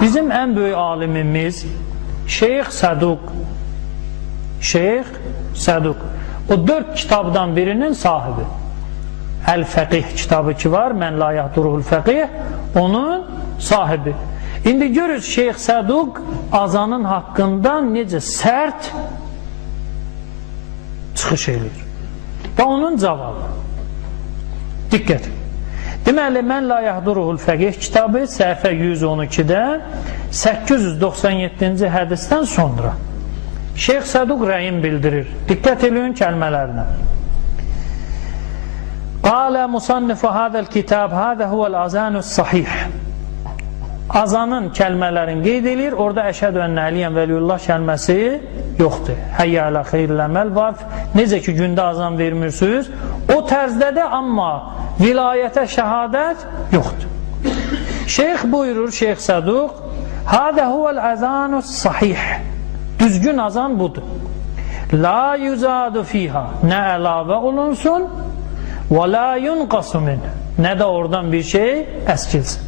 Bizim ən böyük alimimiz Şeyx Səduq. Şeyx Səduq. O 4 kitabdan birinin sahibi. Əl-Fəqih kitabı ki var, Mən la yahduruhul fəqih, onun sahibi. İndi görürüz Şeyx Səduq azanın haqqında necə sərt çıxış edir. Və onun cavabı. Diqqət. Deməli, Mən la yahduruhul fəqih kitabı səhifə 112-də 897-ci hədisdən sonra Şeyx Səduq rəyin bildirir. Diqqət edin kəlmələrinə. Qalə musannifu hadəl kitab, hadə huvəl azanus sahih. Azanın kəlmələrini qeyd edir. Orada əşhədü ənnə əliyyən vəliyullah kəlməsi yoxdur. Həyyə alə xeyrilləməl var. Necə ki, gündə azan vermirsiniz, o tərzdədir, amma vilayətə şəhadət yoxdur. Şeyx buyurur, Şeyx Səduq, hadə huvəl azanus sahih. Düzgün azan budur. La yuzadu fiha. Nə əlavə olunsun, və la yunqasu min. Nə də oradan bir şey əskilsin.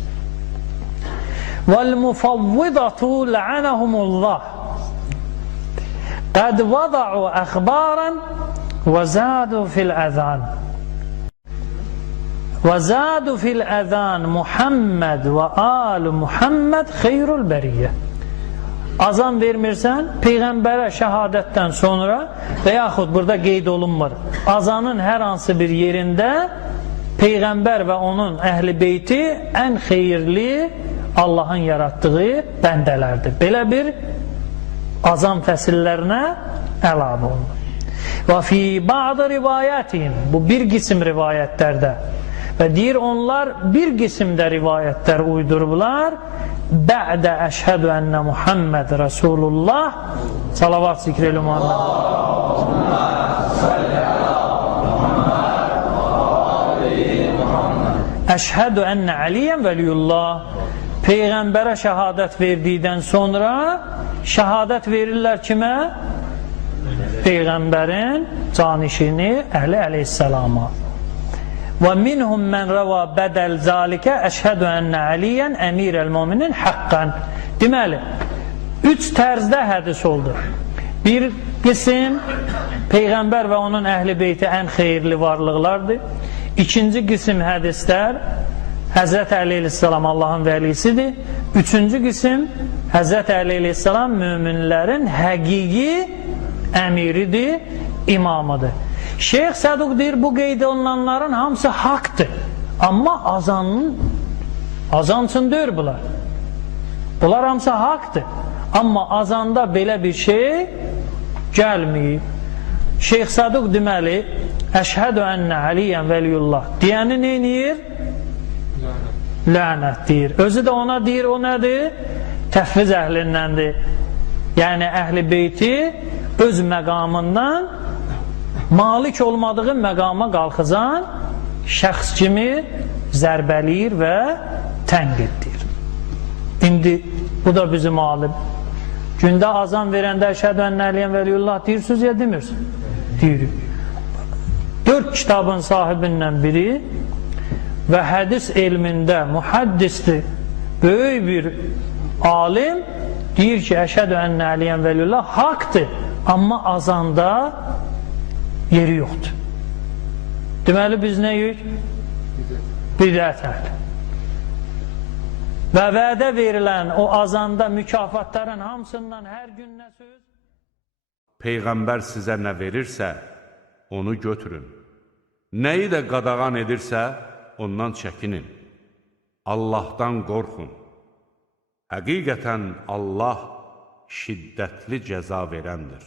وَالْمُفَوِّضَةُ لَعَنَهُمُ اللّٰهِ قَدْ وَضَعُوا أَخْبَارًا وَزَادُوا فِي الْأَذَانِ وَزَادُوا فِي الْأَذَانِ مُحَمَّدْ وَآلُ مُحَمَّدْ خَيْرُ الْبَرِيَّةِ. Azan vermirsən, Peyğəmbərə şəhadətdən sonra və yaxud burada qeyd olunmur, azanın hər hansı bir yerində Peyğəmbər və onun əhl-i beyti ən xeyirli Allahın yaratdığı bəndələrdir. Belə bir azan fəsillərinə əlavə olunur. Və fi ba'd rivayətin, bu bir qisim rivayətlərdə və deyir onlar bir qisimdə rivayətlər uydurublar. Bə'də əşhədü ənnə Muhammed Rasulullah, salavat zikr-i Muhammed, əşhədü ənnə Əliyyən vəliyullah, Peyğəmbərə şəhadət verdikdən sonra şəhadət verirlər kimə? Peyğəmbərin canişini Əhli əleyhissalama. Və minhum mən rəva bədəl zalikə əşhədü ənnə Əliyyən əmirəl-müminin haqqən. Deməli, 3 tərzdə hədis oldu. Bir qism Peyğəmbər və onun əhl-i beyti ən xeyirli varlıqlardır. İkinci qism hədislər Həzrət Əli əleyhissalam Allahın vəlisidir. Üçüncü qism Həzrət Əli əleyhissalam möminlərin həqiqi əmiridir, imamıdır. Şeyx Səduq deyir, bu qeyd olunanların hamısı haqdır. Amma azan üçün deyir bunlar. Bunlar hamısı haqdır. Amma azanda belə bir şey gəlməyib. Şeyx Səduq deməli, əşhədü ənnə Əliyyən vəliyullah deyəni neyniyir? Lənət deyir. Özü də ona deyir, o nədir? Təfviz əhlindəndir. Yəni əhl-i beyti öz məqamından malik olmadığı məqama qalxızan şəxs kimi zərbəliyir və tənqiddir. İndi bu da bizim alim. Gündə azan verəndə əşhədü ənnə Əliyyən vəliyullah deyirsiniz ya demirsiniz? Deyirik. 4 kitabın sahibindən biri və hədis elmində muhaddisdir, böyük bir alim deyir ki, əşhədü ənnə Əliyyən vəliyullah haqdır, amma azanda yeri yoxdur. Deməli biz neyik? Bidət əhli. Və vədə verilən o azanda mükafatların hamısından hər gün nə söz? Peyğəmbər sizə nə verirsə, onu götürün. Nəyi də qadağan edirsə, ondan çəkinin. Allahdan qorxun. Həqiqətən Allah şiddətli cəza verəndir.